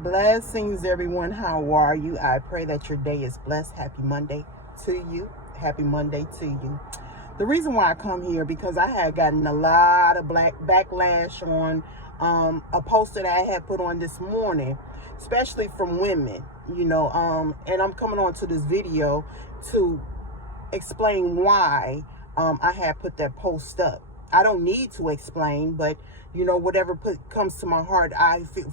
Blessings, everyone. How are you? I pray that your day is blessed. Happy Monday to you. Happy Monday to you. The reason why I come here because I had gotten a lot of backlash on a post that I had put on this morning, especially from women. And I'm coming on to this video to explain why I had put that post up. I don't need to explain, but whatever comes to my heart,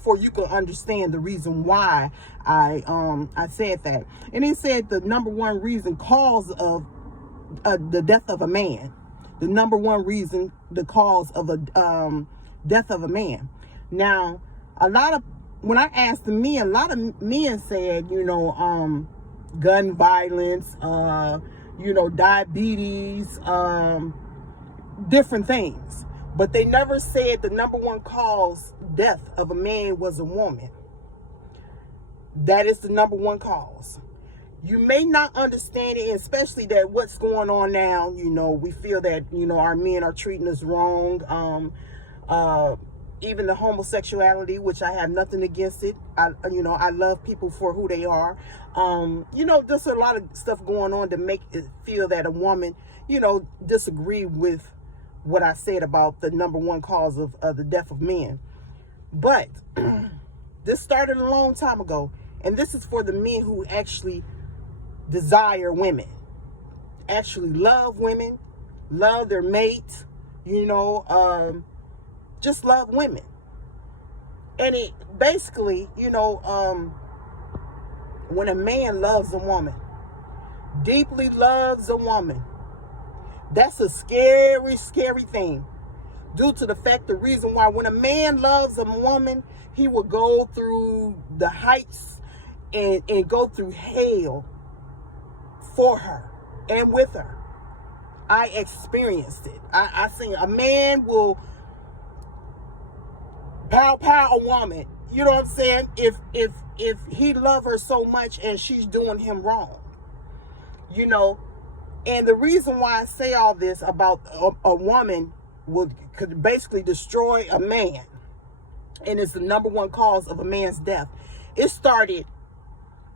for you can understand the reason why I said that. And it said the number one reason cause of the death of a man. The number one reason, the cause of a death of a man. Now, when I asked the men, a lot of men said, gun violence, diabetes, different things. But they never said the number one cause death of a man was a woman. That is the number one cause. You may not understand it, especially that what's going on now, we feel that, our men are treating us wrong. Even the homosexuality, which I have nothing against it. I love people for who they are. There's a lot of stuff going on to make it feel that a woman, disagree with what I said about the number one cause of the death of men. But this started a long time ago. And this is for the men who actually desire women, actually love women, love their mate, just love women. And it basically, when a man loves a woman, deeply loves a woman, that's a scary, scary thing. Due to the fact, the reason why when a man loves a woman, he will go through the heights and go through hell for her and with her. I experienced it. I seen a man will pow a woman. You know what I'm saying? If he love her so much and she's doing him wrong, And the reason why I say all this about a woman could basically destroy a man, and it's the number one cause of a man's death. It started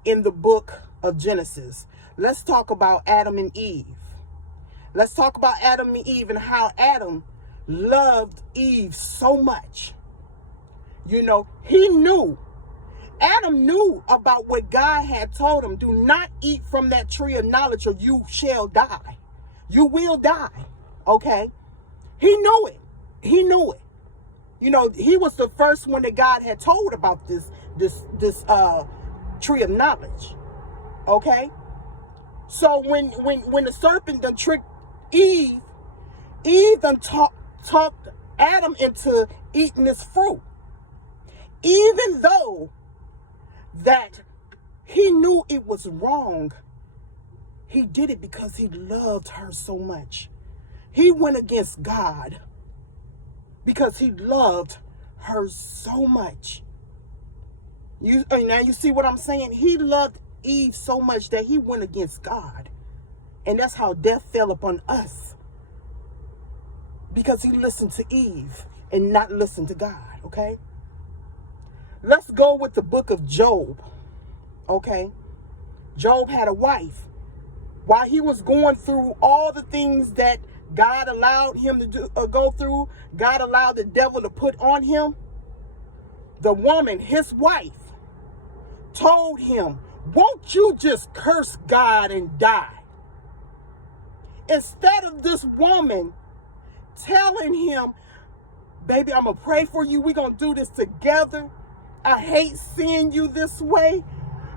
in the book of Genesis. Let's talk about Adam and Eve. Let's talk about Adam and Eve and how Adam loved Eve so much. Adam knew about what God had told him. Do not eat from that tree of knowledge or you shall die. You will die. Okay? He knew it. He knew it. He was the first one that God had told about this tree of knowledge. Okay? So when the serpent done tricked Eve done talked Adam into eating this fruit. Even though that he knew it was wrong, he did it because he loved her so much. He went against God because he loved her so much. Now you see what I'm saying? He loved Eve so much that he went against God. And that's how death fell upon us. Because he listened to Eve and not listened to God, okay? Let's go with the book of Job, okay? Job had a wife. While he was going through all the things that God allowed him to go through, God allowed the devil to put on him, the woman, his wife, told him, won't you just curse God and die? Instead of this woman telling him, baby, I'm going to pray for you. We're going to do this together. I hate seeing you this way.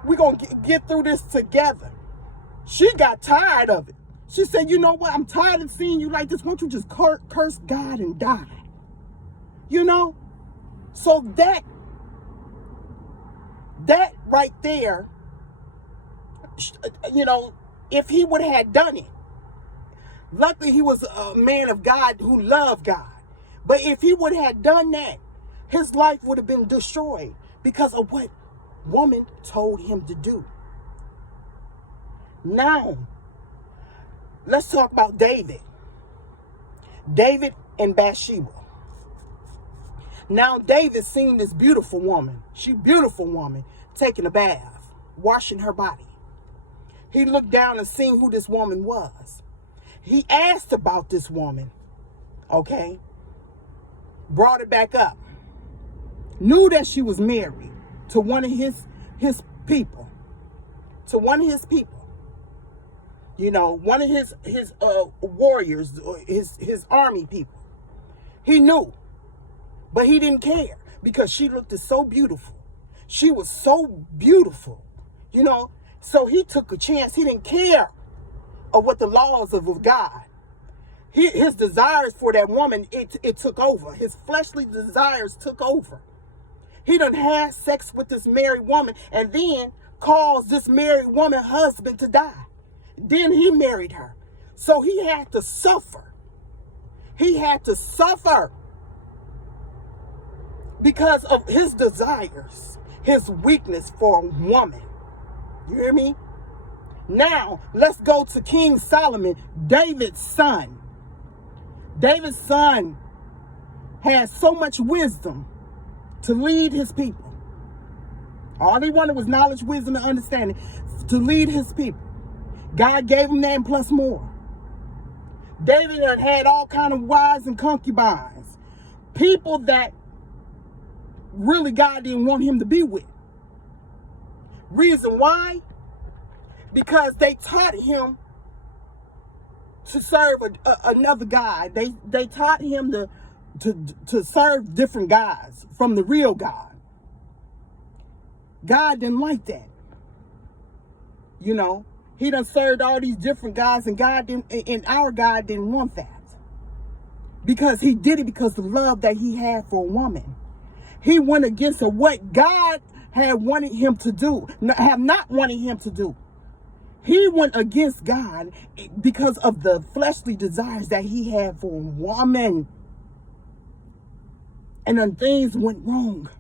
We're going to get through this together. She got tired of it. She said, you know what? I'm tired of seeing you like this. Won't you just curse God and die? So that right there, if he would have done it, luckily he was a man of God who loved God. But if he would have done that, his life would have been destroyed because of what woman told him to do. Now, let's talk about David. David and Bathsheba. Now David seen this beautiful woman. She beautiful woman taking a bath, washing her body. He looked down and seen who this woman was. He asked about this woman. Okay. Brought it back up. Knew that she was married to one of his people. To one of his people. You know, one of his warriors, his army people. He knew. But he didn't care because she looked so beautiful. She was so beautiful, you know. So he took a chance. He didn't care of what the laws of God. His desires for that woman, it took over. His fleshly desires took over. He done had sex with this married woman and then caused this married woman husband to die. Then he married her. So he had to suffer. He had to suffer. Because of his desires, his weakness for a woman. You hear me? Now, let's go to King Solomon, David's son. David's son had so much wisdom to lead his people. All he wanted was knowledge, wisdom, and understanding to lead his people. God gave him that and plus more. David had all kind of wives and concubines. People that really God didn't want him to be with. Reason why? Because they taught him to serve another God. They taught him to serve different gods from the real God. God didn't like that. You know, he done served all these different gods, and God didn't, and our God didn't want that. Because he did it because of the love that he had for a woman. He went against what God had wanted him to do, have not wanted him to do. He went against God because of the fleshly desires that he had for a woman. And then things went wrong.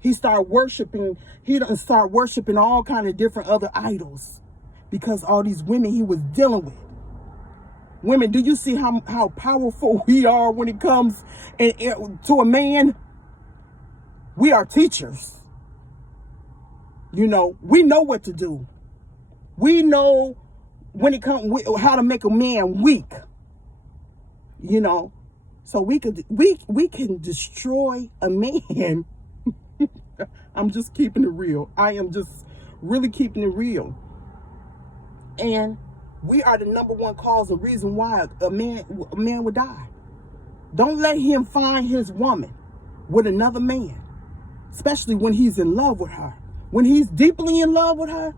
He started worshiping all kind of different other idols because all these women he was dealing with. Women, do you see how powerful we are when it comes to a man? We are teachers. You know, we know what to do. We know when it comes how to make a man weak. You know, so we can destroy a man. I'm just keeping it real. I am just really keeping it real. And we are the number one cause of reason why a man would die. Don't let him find his woman with another man. Especially when he's in love with her. When he's deeply in love with her,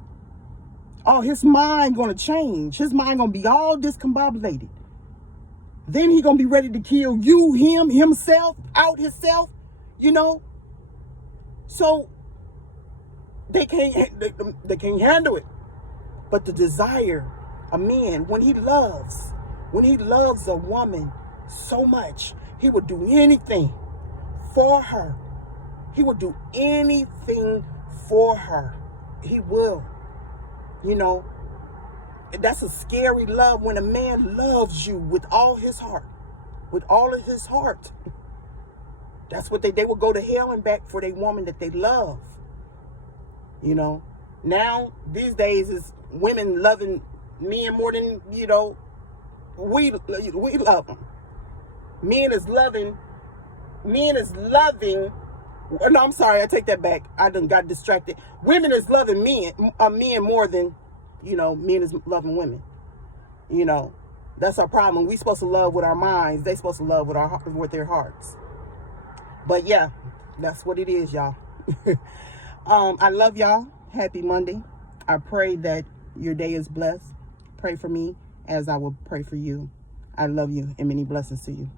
oh, his mind gonna change. His mind gonna be all discombobulated. Then he gonna be ready to kill you, him, himself, out himself, you know. So they can't handle it. But the desire, a man, when he loves a woman so much, he would do anything for her. He would do anything for her. He will. You know, that's a scary love when a man loves you with all his heart. With all of his heart. That's what they will go to hell and back for their woman that they love. You know, now these days is women loving men more than, you know, we love them. Men is loving. No, I'm sorry. I take that back. I done got distracted. Women is loving men more than, you know, men is loving women. You know, that's our problem. We supposed to love with our minds. They supposed to love with their hearts. But yeah, that's what it is, y'all. I love y'all. Happy Monday. I pray that your day is blessed. Pray for me as I will pray for you. I love you and many blessings to you.